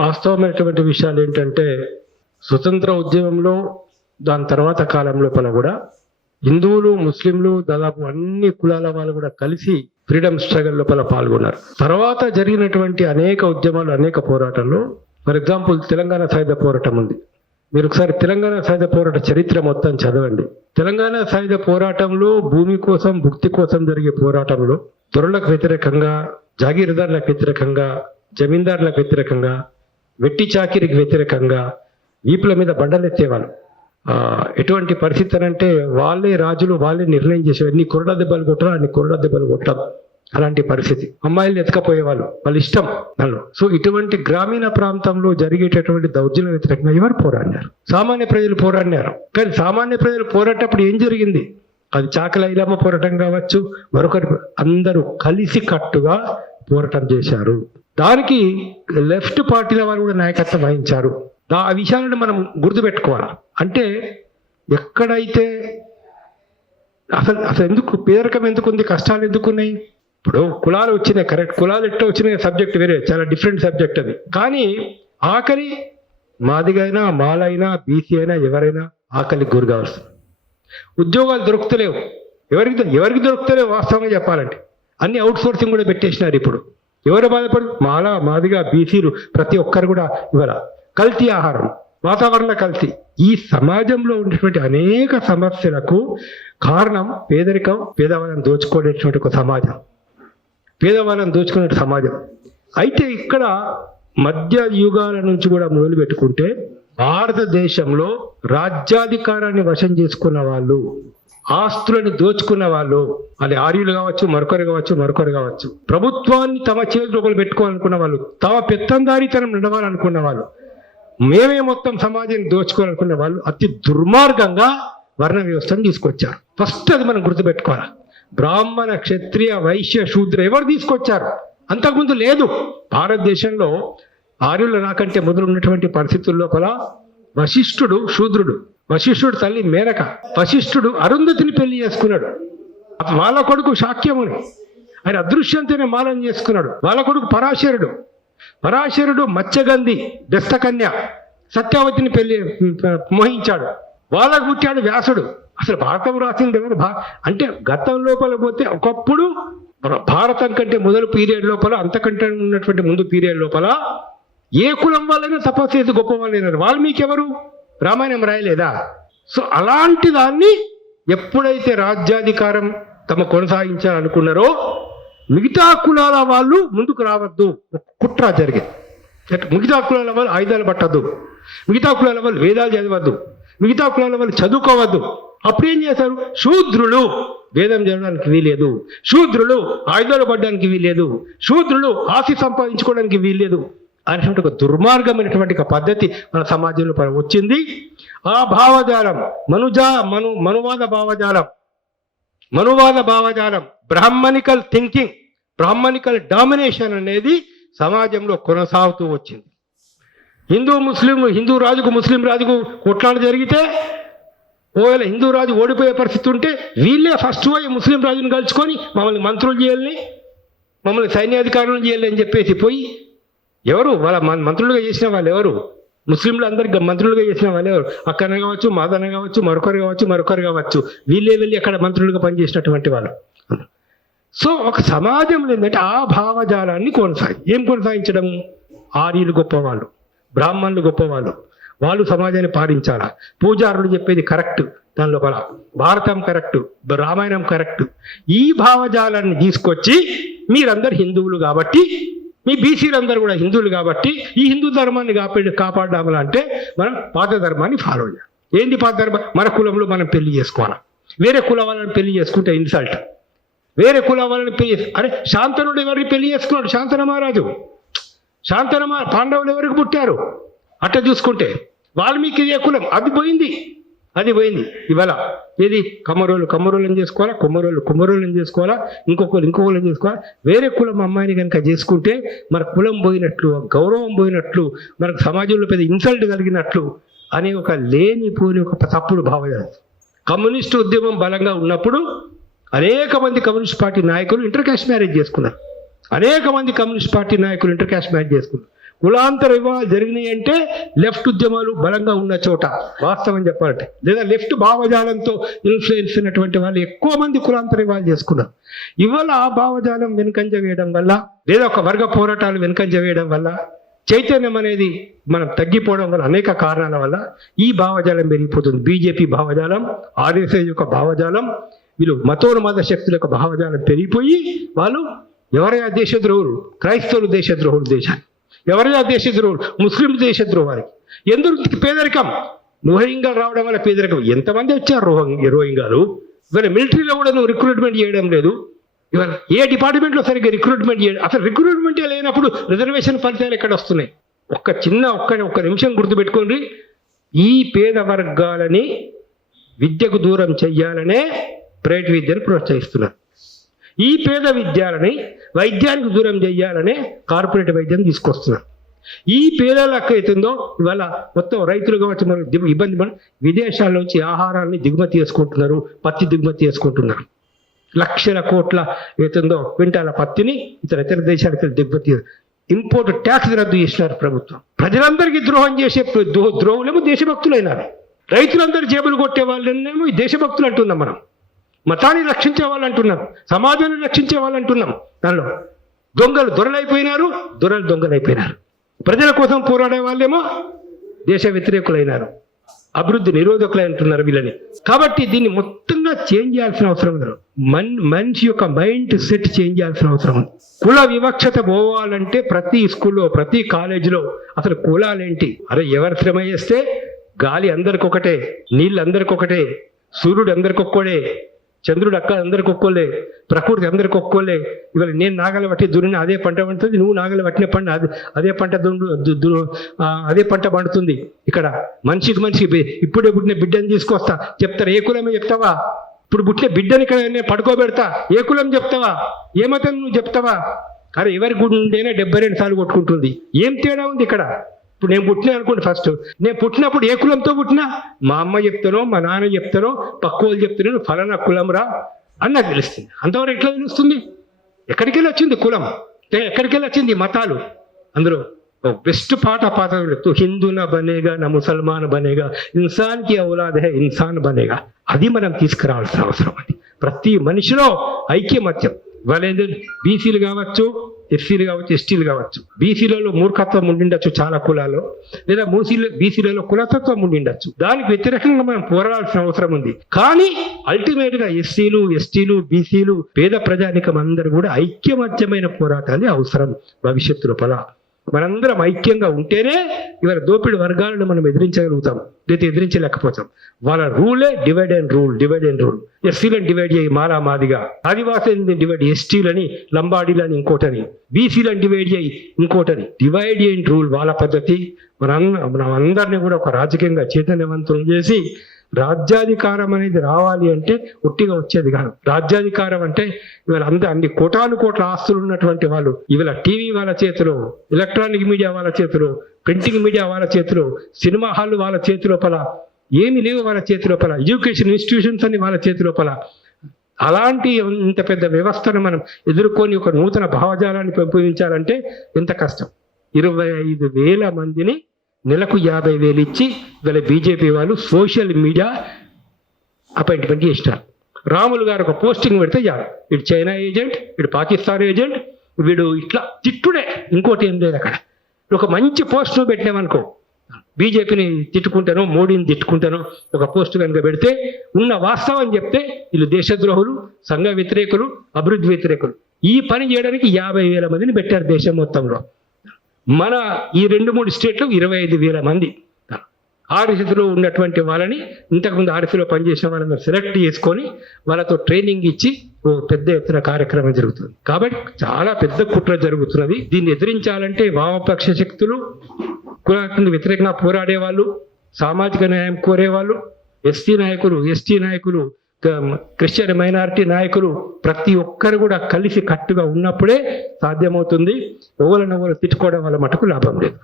వాస్తవమైనటువంటి విషయాలు ఏంటంటే స్వతంత్ర ఉద్యమంలో దాని తర్వాత కాలం లోపల కూడా హిందువులు ముస్లింలు దాదాపు అన్ని కులాల వాళ్ళు కూడా కలిసి ఫ్రీడమ్ స్ట్రగల్ లోపల పాల్గొన్నారు. తర్వాత జరిగినటువంటి అనేక ఉద్యమాలు అనేక పోరాటాల్లో ఫర్ ఎగ్జాంపుల్ తెలంగాణ సాయుధ పోరాటం ఉంది. మీరు ఒకసారి తెలంగాణ సాయుధ పోరాట చరిత్ర మొత్తం చదవండి. తెలంగాణ సాయుధ పోరాటంలో భూమి కోసం భుక్తి కోసం జరిగే పోరాటంలో దొరలకు వ్యతిరేకంగా, జాగీరదారులకు వ్యతిరేకంగా, జమీందారులకు వ్యతిరేకంగా, వెట్టి చాకిరికి వ్యతిరేకంగా వీపుల మీద బండలెత్తేవాళ్ళు. ఎటువంటి పరిస్థితి అంటే వాళ్ళే రాజులు, వాళ్ళే నిర్ణయం చేసేవారు. నీ కొరడా దెబ్బలు కొట్టరా, నీ కొరడా దెబ్బలు కొట్టడం, అలాంటి పరిస్థితి. అమ్మాయిలు ఎత్తుకపోయేవాళ్ళు, వాళ్ళ ఇష్టం వాళ్ళు. సో ఇటువంటి గ్రామీణ ప్రాంతంలో జరిగేటటువంటి దౌర్జన్య వ్యతిరేకంగా ఎవరు పోరాడినారు? సామాన్య ప్రజలు పోరాడినారు. కానీ సామాన్య ప్రజలు పోరాటప్పుడు ఏం జరిగింది? అది చాకల ఐలమ్మ పోరాటం కావచ్చు, మరొకరి, అందరూ కలిసి కట్టుగా పోరాటం చేశారు. దానికి లెఫ్ట్ పార్టీల వారు కూడా నాయకత్వం వహించారు. ఆ విషయాలను మనం గుర్తుపెట్టుకోవాలి. అంటే ఎక్కడైతే అసలు ఎందుకు పేదరికం ఎందుకుంది, కష్టాలు ఎందుకున్నాయి? ఇప్పుడు కులాలు వచ్చినాయి, కరెక్ట్, కులాలు ఎట్లా వచ్చినాయి సబ్జెక్ట్ వేరే, చాలా డిఫరెంట్ సబ్జెక్ట్ అది. కానీ ఆకలి మాదిగైనా, మాలైనా, బీసీ అయినా ఎవరైనా ఆకలికి గురి కావాల్సింది. ఉద్యోగాలు దొరుకుతలేవు, ఎవరికి దొరుకుతలేవు వాస్తవంగా చెప్పాలంటే. అన్ని అవుట్ సోర్సింగ్ కూడా పెట్టేసినారు. ఇప్పుడు ఎవరు బాధపడు? మాల, మాదిగా, బీసీలు ప్రతి ఒక్కరు కూడా ఇవాళ కల్తీ ఆహారం, వాతావరణ కల్తీ. ఈ సమాజంలో ఉండేటువంటి అనేక సమస్యలకు కారణం పేదరికం, పేదవాళ్ళని దోచుకునేటువంటి ఒక సమాజం, పేదవాళ్ళని దోచుకునే సమాజం. అయితే ఇక్కడ మధ్య యుగాల నుంచి కూడా మొదలు పెట్టుకుంటే భారతదేశంలో రాజ్యాధికారాన్ని వశం చేసుకున్న వాళ్ళు, ఆస్తులను దోచుకున్న వాళ్ళు, అది ఆర్యులు కావచ్చు, మరొకరు కావచ్చు, ప్రభుత్వాన్ని తమ చేతులు పెట్టుకోవాలనుకున్న వాళ్ళు, తమ పెత్తందారితనం నడవాలనుకున్న వాళ్ళు, మేమే మొత్తం సమాజాన్ని దోచుకోవాలనుకున్న వాళ్ళు అతి దుర్మార్గంగా వర్ణ వ్యవస్థను తీసుకొచ్చారు. ఫస్ట్ అది మనం గుర్తుపెట్టుకోవాలి. బ్రాహ్మణ, క్షత్రియ, వైశ్య, శూద్ర ఎవరు తీసుకొచ్చారు? అంతకుముందు లేదు. భారతదేశంలో ఆర్యుల నాకంటే మొదలు ఉన్నటువంటి పరిస్థితుల లోపల వశిష్ఠుడు శూద్రుడు, వశిష్ఠుడు తల్లి మేనక, వశిష్ఠుడు అరుంధతిని పెళ్లి చేసుకున్నాడు. వాళ్ళ కొడుకు శాక్యముని, ఆయన అదృశ్యంతోనే మాలం చేసుకున్నాడు. వాళ్ళ కొడుకు పరాశరుడు మత్స్యగంధి దస్తకన్య సత్యావతిని పెళ్లి మోహించాడు. వాళ్ళకు పుట్టాడు వ్యాసుడు. అసలు భారతం రాసింది ఎవరు? అంటే గతం లోపల పోతే ఒకప్పుడు భారతం కంటే మొదలు పీరియడ్ లోపల, అంతకంటే ఉన్నటువంటి ముందు పీరియడ్ లోపల ఏ కులం వాళ్ళైనా తపస్సు చేసి గొప్ప వాళ్ళైనారు. వాల్మీకి ఎవరు? రామాయణం రాయలేదా? సో అలాంటి దాన్ని ఎప్పుడైతే రాజ్యాధికారం తమ కొనసాగించాలనుకున్నారో మిగతా కులాల వాళ్ళు ముందుకు రావద్దు, కుట్ర జరిగింది. మిగతా కులాల వాళ్ళు ఆయుధాలు పట్టద్దు, మిగతా కులాల వాళ్ళు వేదాలు చదవద్దు, మిగతా కులాల వాళ్ళు చదువుకోవద్దు. అప్పుడేం చేశారు? శూద్రులు వేదం చదవడానికి వీలేదు, శూద్రులు ఆయుధాలు పడడానికి వీలేదు, శూద్రులు ఆస్తి సంపాదించుకోవడానికి వీల్లేదు అనేటువంటి ఒక దుర్మార్గమైనటువంటి ఒక పద్ధతి మన సమాజంలో వచ్చింది. ఆ భావజాలం మనువాద భావజాలం, బ్రాహ్మణికల్ థింకింగ్, బ్రాహ్మణికల్ డామినేషన్ అనేది సమాజంలో కొనసాగుతూ వచ్చింది. హిందూ రాజుకు ముస్లిం రాజుకు కొట్లాట జరిగితే ఒకవేళ హిందూ రాజు ఓడిపోయే పరిస్థితి ఉంటే వీళ్ళే ఫస్ట్ పోయి ముస్లిం రాజుని కలుసుకొని మమ్మల్ని మంత్రులు చేయాలని, మమ్మల్ని సైన్యాధికారులను చేయాలి అని చెప్పేసి పోయి, ఎవరు వాళ్ళ మంత్రులుగా చేసిన వాళ్ళు ఎవరు? ముస్లింలు అందరికి మంత్రులుగా చేసిన వాళ్ళు ఎవరు? అక్కన కావచ్చు, మాదన కావచ్చు, మరొకరు కావచ్చు, వీళ్ళే వెళ్ళి అక్కడ మంత్రులుగా పనిచేసినటువంటి వాళ్ళు. సో ఒక సమాజంలో ఏంటంటే ఆ భావజాలాన్ని కొనసాగించడం. ఆర్యులు గొప్పవాళ్ళు, బ్రాహ్మణులు గొప్పవాళ్ళు, వాళ్ళు సమాజాన్ని పాలించాలా, పూజారులు చెప్పేది కరెక్ట్, దాని లోపల భారతం కరెక్ట్, రామాయణం కరెక్ట్. ఈ భావజాలాన్ని తీసుకొచ్చి మీరందరు హిందువులు కాబట్టి, మీ బీసీలందరూ కూడా హిందువులు కాబట్టి ఈ హిందూ ధర్మాన్ని కాపాడాలంటే మనం పాత ధర్మాన్ని ఫాలో చేయాలి. ఏంది పాత ధర్మం? మన కులంలో మనం పెళ్లి చేసుకోవాలి, వేరే కుల వాళ్ళని పెళ్లి చేసుకుంటే ఇన్సల్ట్. వేరే కుల వాళ్ళని అరే శాంతనుడు ఎవరికి పెళ్లి చేసుకున్నాడు? శాంతన మహారాజు. పాండవులు ఎవరికి పుట్టారు? అట్ట చూసుకుంటే వాల్మీకి ఏ కులం? అది పోయింది. ఇవాళ ఏది కమ్మరోళ్ళని చేసుకోవాలా, కుమ్మరోళ్ళని చేసుకోవాలా, ఇంకొకళ్ళని చేసుకోవాలా. వేరే కులం అమ్మాయిని కనుక చేసుకుంటే మన కులం పోయినట్లు, గౌరవం పోయినట్లు, మనకు సమాజంలో పెద్ద ఇన్సల్ట్ కలిగినట్లు అనే ఒక లేనిపోని ఒక తప్పుడు భావజాలం. కమ్యూనిస్టు ఉద్యమం బలంగా ఉన్నప్పుడు అనేక మంది కమ్యూనిస్ట్ పార్టీ నాయకులు ఇంటర్ కాస్ట్ మ్యారేజ్ చేసుకున్నారు. కులాంతర వివాహాలు జరిగినాయి అంటే లెఫ్ట్ ఉద్యమాలు బలంగా ఉన్న చోట, వాస్తవం చెప్పాలంటే. లేదా లెఫ్ట్ భావజాలంతో ఇన్ఫ్లుయెన్స్ అయినటువంటి వాళ్ళు ఎక్కువ మంది కులాంతర వివాహాలు చేసుకున్నారు. ఇవాళ ఆ భావజాలం వెనుకంజ వేయడం వల్ల, లేదా ఒక వర్గ పోరాటాలు వెనుకంజ వేయడం వల్ల, చైతన్యం అనేది మనం తగ్గిపోవడం వల్ల, అనేక కారణాల వల్ల ఈ భావజాలం పెరిగిపోతుంది. బీజేపీ భావజాలం, ఆర్ఎస్ఎస్ యొక్క భావజాలం, వీళ్ళు మతోన్మాద శక్తుల యొక్క భావజాలం పెరిగిపోయి వాళ్ళు ఎవరైనా దేశద్రోహులు, క్రైస్తవులు దేశద్రోహులు దేశాన్ని, ఎవరైనా దేశద్రోహులు, ముస్లిం దేశద్రోహానికి. ఎందుకు పేదరికం? రోహింగ్యాలు రావడం వల్ల పేదరికం. ఎంతమంది వచ్చారు రోహింగ్యాలు? ఇవాళ మిలిటరీలో కూడా నువ్వు రిక్రూట్మెంట్ చేయడం లేదు. ఇవాళ ఏ డిపార్ట్మెంట్లో సరిగ్గా రిక్రూట్మెంట్ చేయడం, అసలు రిక్రూట్మెంటే లేనప్పుడు రిజర్వేషన్ ఫలితాలు ఎక్కడ వస్తున్నాయి? ఒక్క నిమిషం గుర్తుపెట్టుకోండి. ఈ పేద వర్గాలని విద్యకు దూరం చెయ్యాలనే ప్రైవేట్ విద్యను ప్రోత్సహిస్తున్నారు. ఈ పేద విద్యాలని వైద్యానికి దూరం చేయాలనే కార్పొరేట్ వైద్యం తీసుకొస్తున్నారు. ఈ పేదలకు అవుతుందో ఇవాళ మొత్తం రైతులు కావచ్చు, మనం ఇబ్బంది పడి విదేశాల నుంచి ఆహారాన్ని దిగుమతి చేసుకుంటున్నారు, పత్తి దిగుమతి చేసుకుంటున్నారు. లక్షల కోట్ల అవుతుందో క్వింటాల పత్తిని ఇతర దేశాలకు దిగుమతి, ఇంపోర్ట్ ట్యాక్స్ రద్దు చేసినారు ప్రభుత్వం. ప్రజలందరికీ ద్రోహం చేసే ద్రోహులేమో దేశభక్తులైనారు. రైతులందరూ జేబులు కొట్టే వాళ్ళేమో ఈ దేశభక్తులు అంటున్నాం. మనం మతాన్ని రక్షించే వాళ్ళు అంటున్నాం, సమాజాన్ని రక్షించే వాళ్ళు అంటున్నాం. దానిలో దొంగలు దొరలైపోయినారు, దొరలు దొంగలైపోయినారు. ప్రజల కోసం పోరాడే వాళ్ళేమో దేశ వ్యతిరేకులైనారు, అభివృద్ధి నిరోధకులు అంటున్నారు వీళ్ళని. కాబట్టి దీన్ని మొత్తంగా చేంజ్ చేయాల్సిన అవసరం ఉంది. మనిషి యొక్క మైండ్ సెట్ చేంజ్ చేయాల్సిన అవసరం ఉంది. కుల వివక్షత పోవాలంటే ప్రతి స్కూల్లో, ప్రతి కాలేజీలో అసలు కులాలేంటి? అరే ఎవరు శ్రమ చేస్తే గాలి అందరికొకటే, నీళ్ళు అందరికొకటే, సూర్యుడు అందరికొక్కడే, చంద్రుడు అందరికి ఒక్కోలే, ప్రకృతి అందరికి ఒక్కోలే. ఇవాళ నేను నాగల పట్టి దున్నిన అదే పంట పండుతుంది, నువ్వు నాగల పట్టిన పంట అదే పంట పండుతుంది. ఇక్కడ మనిషికి ఇప్పుడే పుట్టిన బిడ్డని తీసుకొస్తా చెప్తారు. ఏ కులమే చెప్తావా? ఇప్పుడు పుట్టిన బిడ్డని ఇక్కడ నేను పడుకోబెడతా, ఏ కులం చెప్తావా? ఏ మతం నువ్వు చెప్తావా? అరే ఎవరి గుడి ఉంటేనే 72 సార్లు కొట్టుకుంటుంది. ఏం తేడా ఉంది ఇక్కడ? ఇప్పుడు నేను పుట్టినా అనుకోండి, ఫస్ట్ నేను పుట్టినప్పుడు ఏ కులంతో పుట్టినా, మా అమ్మ చెప్తానో, మా నాన్న చెప్తానో, పక్క వాళ్ళు చెప్తానో ఫలానా కులం రా అని నాకు తెలుస్తుంది. అంతవరకు ఎట్లా తెలుస్తుంది? ఎక్కడికి వెళ్ళి వచ్చింది కులం? ఎక్కడికి వెళ్ళి వచ్చింది మతాలు? అందులో బెస్ట్ పాట తు హిందూ నా బనేగా, నా ముసల్మాన్ బనేగా, ఇన్సాన్కి ఔలాద్ హై ఇన్సాన్ బనేగా. అది మనం తీసుకురావాల్సిన అవసరం ఉంది. ప్రతి మనిషిలో ఐక్యమత్యం. వాళ్ళేంటి బీసీలు కావచ్చు, ఎస్సీలు కావచ్చు, ఎస్టీలు కావచ్చు. బీసీలలో మూర్ఖత్వం ఉండిండొచ్చు చాలా కులాల్లో, లేదా బీసీలలో కులతత్వం ఉండిండొచ్చు. దానికి వ్యతిరేకంగా మనం పోరాడాల్సిన అవసరం ఉంది. కానీ అల్టిమేట్ గా ఎస్సీలు, ఎస్టీలు, బీసీలు, పేద ప్రజానికం అందరూ కూడా ఐక్యమత్యమైన పోరాటాలు అవసరం. భవిష్యత్తు లోపల మనందరం ఐక్యంగా ఉంటేనే ఇవాళ దోపిడి వర్గాలను మనం ఎదిరించగలుగుతాం, లేదా ఎదిరించలేకపోతాం. వాళ్ళ రూలే డివైడ్ అండ్ రూల్. ఎస్సీలను డివైడ్ చేయి మాలా మాదిగా, ఆదివాసీలను డివైడ్, ఎస్టీలని లంబాడీలని ఇంకోటని, బీసీలను డివైడ్ చేయి ఇంకోటని. డివైడ్ అండ్ రూల్ వాళ్ళ పద్ధతి. మనం అందరినీ కూడా ఒక రాజకీయంగా చైతన్యవంతం చేసి రాజ్యాధికారం అనేది రావాలి అంటే ఒట్టిగా వచ్చేది కాదు. రాజ్యాధికారం అంటే ఇవాళ అన్ని కోట్ల ఆస్తులు ఉన్నటువంటి వాళ్ళు ఇవాళ టీవీ వాళ్ళ చేతిలో, ఎలక్ట్రానిక్ మీడియా వాళ్ళ చేతిలో, ప్రింటింగ్ మీడియా వాళ్ళ చేతిలో, సినిమా హాల్ వాళ్ళ చేతి లోపల, ఏమి లేవు వాళ్ళ చేతి లోపల, ఎడ్యుకేషన్ ఇన్స్టిట్యూషన్స్ అని వాళ్ళ చేతి లోపల. అలాంటి ఇంత పెద్ద వ్యవస్థను మనం ఎదుర్కొని ఒక నూతన భావజాలాన్ని పెంపొందించాలంటే ఎంత కష్టం. 25,000 మందిని నెలకు 50,000 ఇచ్చి వీళ్ళ బీజేపీ వాళ్ళు సోషల్ మీడియా అపాయింట్మెంట్ చేసినారు. రాములు గారు ఒక పోస్టింగ్ పెడితే చాలు, వీడు చైనా ఏజెంట్, వీడు పాకిస్తాన్ ఏజెంట్, వీడు ఇట్లా తిట్టుడే, ఇంకోటి ఏం లేదు అక్కడ. ఒక మంచి పోస్ట్ పెట్టినామనుకో, బీజేపీని తిట్టుకుంటానో, మోడీని తిట్టుకుంటానో ఒక పోస్ట్ కనుక పెడితే ఉన్న వాస్తవం చెప్తే వీళ్ళు దేశద్రోహులు, సంఘ వ్యతిరేకులు, అభివృద్ధి వ్యతిరేకులు. ఈ పని చేయడానికి 50,000 మందిని పెట్టారు దేశం మొత్తంలో. మన ఈ 2-3 స్టేట్లు 25,000 మంది ఆర్ఎస్ఎస్లో ఉన్నటువంటి వాళ్ళని, ఇంతకుముందు ఆర్ఎస్ఎస్లో పనిచేసిన వాళ్ళని సెలెక్ట్ చేసుకొని వాళ్ళతో ట్రైనింగ్ ఇచ్చి ఓ పెద్ద ఎత్తున కార్యక్రమం జరుగుతుంది. కాబట్టి చాలా పెద్ద కుట్ర జరుగుతున్నది. దీన్ని ఎదిరించాలంటే వామపక్ష శక్తులు, కులానికి వ్యతిరేకంగా పోరాడే వాళ్ళు, సామాజిక న్యాయం కోరేవాళ్ళు, ఎస్టీ నాయకులు, క్రిస్టియన్ మైనారిటీ నాయకులు, ప్రతి ఒక్కరు కూడా కలిసి కట్టుగా ఉన్నప్పుడే సాధ్యమవుతుంది. ఓవలనోవలు తిట్టుకోవడం వల్ల మటుకు లాభం లేదు.